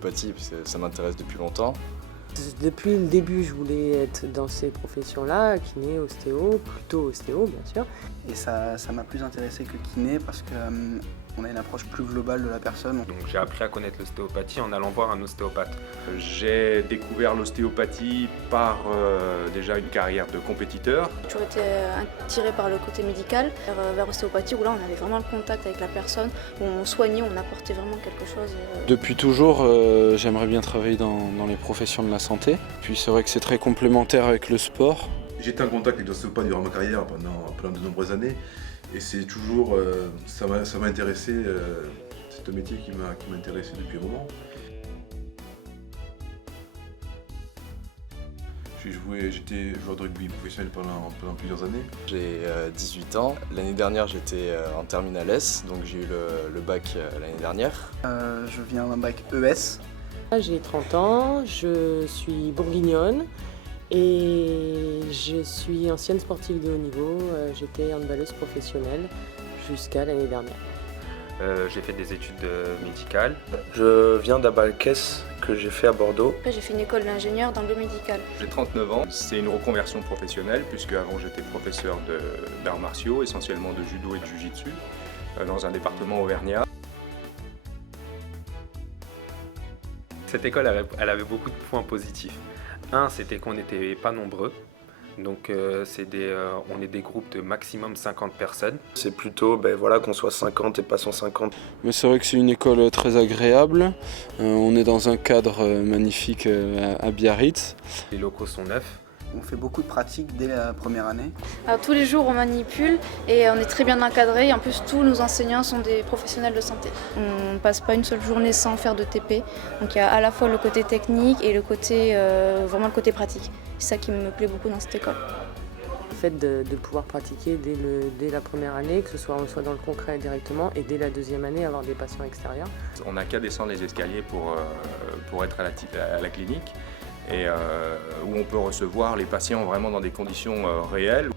l'ostéopathie parce que ça m'intéresse depuis longtemps. Depuis le début, je voulais être dans ces professions-là, kiné, ostéo, plutôt ostéo bien sûr. Et ça m'a plus intéressé que kiné parce qu'on a une approche plus globale de la personne. Donc j'ai appris à connaître l'ostéopathie en allant voir un ostéopathe. J'ai découvert l'ostéopathie par déjà une carrière de compétiteur. J'ai toujours été attirée par le côté médical, vers l'ostéopathie où là on avait vraiment le contact avec la personne, où on soignait, on apportait vraiment quelque chose. Depuis toujours, j'aimerais bien travailler dans les professions de la santé. Puis c'est vrai que c'est très complémentaire avec le sport. J'étais en contact avec l'ostéopathe durant ma carrière pendant de nombreuses années et c'est toujours, ça m'a intéressé, c'est un métier qui m'a intéressé depuis un moment. J'étais joueur de rugby professionnel pendant plusieurs années. J'ai 18 ans. L'année dernière, j'étais en terminale S, donc j'ai eu le bac l'année dernière. Je viens d'un bac ES. J'ai 30 ans, je suis bourguignonne et je suis ancienne sportive de haut niveau. J'étais handballeuse professionnelle jusqu'à l'année dernière. J'ai fait des études médicales. Je viens d'Abalkès que j'ai fait à Bordeaux. Après j'ai fait une école d'ingénieur dans le médical. J'ai 39 ans, c'est une reconversion professionnelle puisque avant j'étais professeur d'arts martiaux, essentiellement de judo et de jiu-jitsu, dans un département auvergnat. Cette école, elle avait beaucoup de points positifs. Un, c'était qu'on n'était pas nombreux. Donc on est des groupes de maximum 50 personnes. C'est plutôt qu'on soit 50 et pas 150. Mais c'est vrai que c'est une école très agréable. On est dans un cadre magnifique à Biarritz. Les locaux sont neufs. On fait beaucoup de pratiques dès la première année. Alors, tous les jours on manipule et on est très bien encadré. En plus tous nos enseignants sont des professionnels de santé. On ne passe pas une seule journée sans faire de TP. Donc il y a à la fois le côté technique et le côté, vraiment le côté pratique. C'est ça qui me plaît beaucoup dans cette école. Le fait de pouvoir pratiquer dès la première année, que ce soit dans le concret directement, et dès la deuxième année avoir des patients extérieurs. On n'a qu'à descendre les escaliers pour être à la clinique et où on peut recevoir les patients vraiment dans des conditions réelles.